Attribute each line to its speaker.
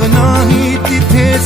Speaker 1: जिथे तिथे सांगता नाही तिथे